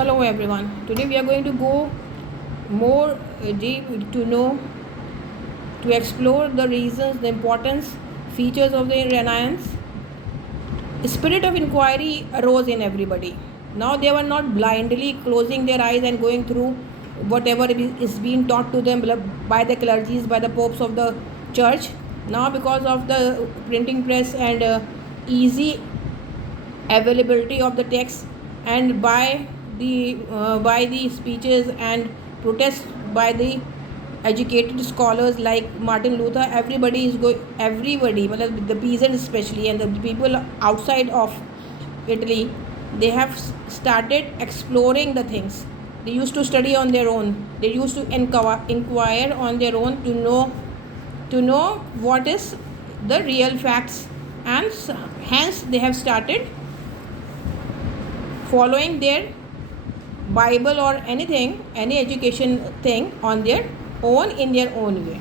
Hello everyone. Today we are going to go more deep to know, to explore the reasons, the importance, features of the Renaissance. A spirit of inquiry arose in everybody. Now they were not blindly closing their eyes and going through whatever is being taught to them by the clergies, by the popes of the church. Now because of the printing press and easy availability of the text, and by the speeches and protests by the educated scholars like Martin Luther, everybody, the peasants especially, and the people outside of Italy, they have started exploring the things. They used to study on their own. They used to inquire on their own to know what is the real facts, and hence they have started following their Bible or anything, any education thing on their own, in their own way.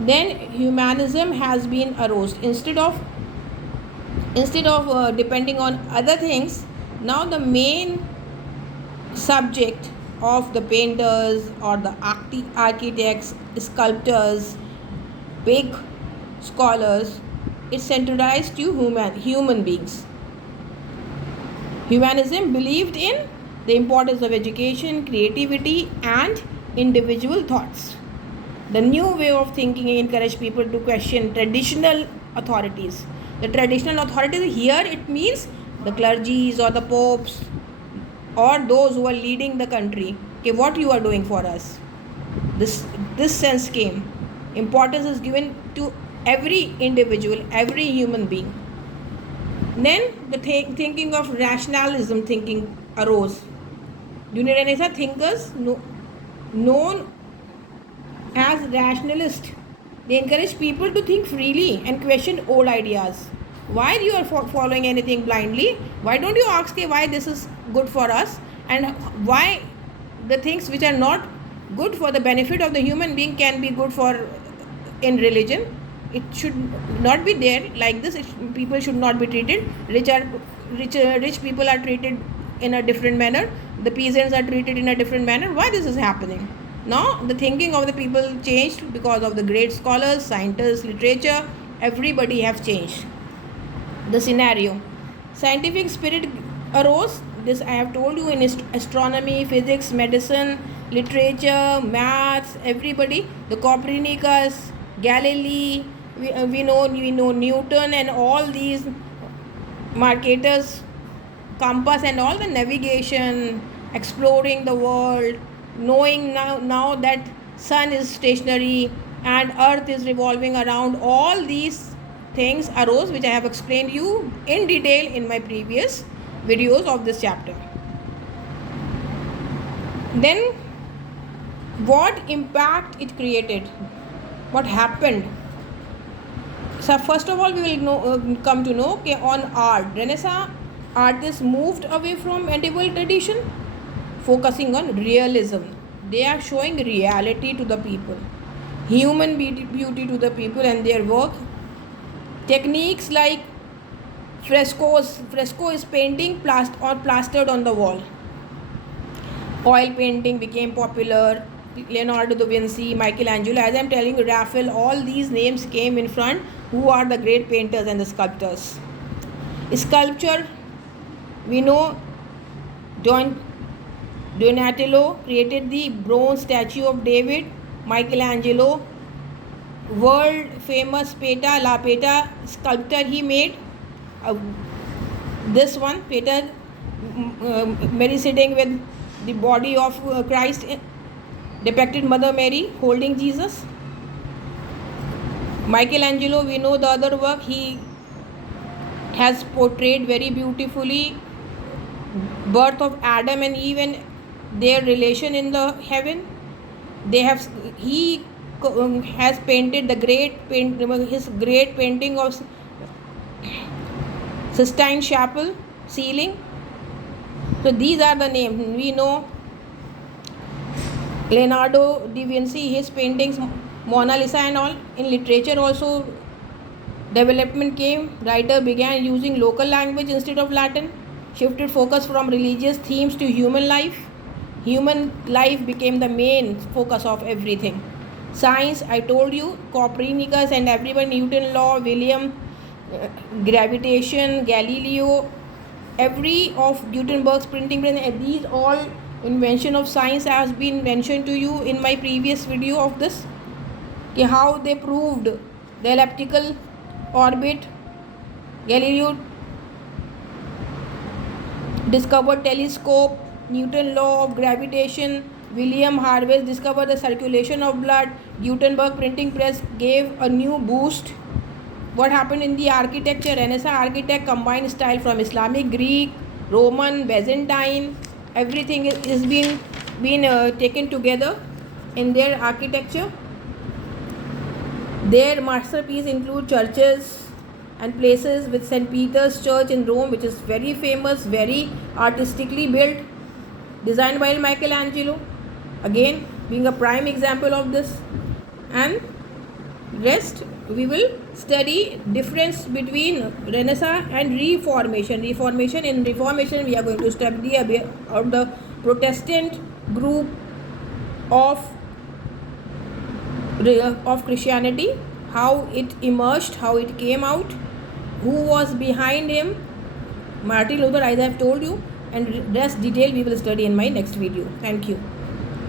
Then humanism has been arose. Instead of depending on other things, now the main subject of the painters or the architects, sculptors, big scholars, is centralized to human beings. Humanism believed in the importance of education, creativity, and individual thoughts. The new way of thinking encouraged people to question traditional authorities. The traditional authorities here, it means the clergies or the popes or those who are leading the country. Okay, what you are doing for us? This sense came. Importance is given to every individual, every human being. Then the thinking of rationalism thinking arose. During Renaissance, thinkers known as rationalists, they encourage people to think freely and question old ideas. Why you are following anything blindly? Why don't you ask why this is good for us, and why the things which are not good for the benefit of the human being can be good for in religion? It should not be there like this. People should not be treated. Rich people are treated in a different manner. The peasants are treated in a different manner. Why this is happening? Now the thinking of the people changed because of the great scholars, scientists, literature. Everybody have changed the scenario. Scientific spirit arose. This I have told you, in astronomy, physics, medicine, literature, maths. Everybody, the Copernicus, Galilei, we know Newton, and all these Mercator's compass and all the navigation, exploring the world, knowing now that sun is stationary and earth is revolving around. All these things arose, which I have explained you in detail in my previous videos of this chapter. Then what impact it created, what happened? So first of all, we will come to know on art. Renaissance artists moved away from medieval tradition, focusing on realism. They are showing reality to the people, human beauty to the people and their work. Techniques like fresco is painting plastered on the wall. Oil painting became popular. Leonardo da Vinci, Michelangelo, as I am telling you, Raphael, all these names came in front, who are the great painters and the sculptors. Sculpture, we know Donatello created the bronze statue of David. Michelangelo, world famous La Pieta sculpture, he made this one, Peter, Mary sitting with the body of Christ, depicted Mother Mary holding Jesus. Michelangelo, we know the other work, he has portrayed very beautifully birth of Adam and Eve and their relation in the heaven. He has painted his great painting of Sistine Chapel ceiling. So these are the names we know. Leonardo da Vinci, his paintings, Mona Lisa and all. In literature also development came. Writer began using local language instead of Latin. shifted focus from religious themes to human life. Human life became the main focus of everything. Science, I told you, Copernicus and everyone, Newton law, William, gravitation, Galileo, every of Gutenberg's printing press, these all invention of science has been mentioned to you in my previous video of this. How they proved the elliptical orbit. Galileo discovered telescope, Newton law of gravitation, William Harvey discovered the circulation of blood, Gutenberg printing press gave a new boost. What happened in the architecture? Renaissance architect combined style from Islamic, Greek, Roman, Byzantine. Everything is been taken together in their architecture. Their masterpiece include churches and places with St. Peter's Church in Rome, which is very famous, very artistically built, designed by Michelangelo, again being a prime example of this. And rest we will study difference between Renaissance and Reformation. In Reformation we are going to study about the Protestant group of Christianity, how it emerged, how it came out, who was behind him, Martin Luther, as I have told you, and rest detail we will study in my next video. Thank you.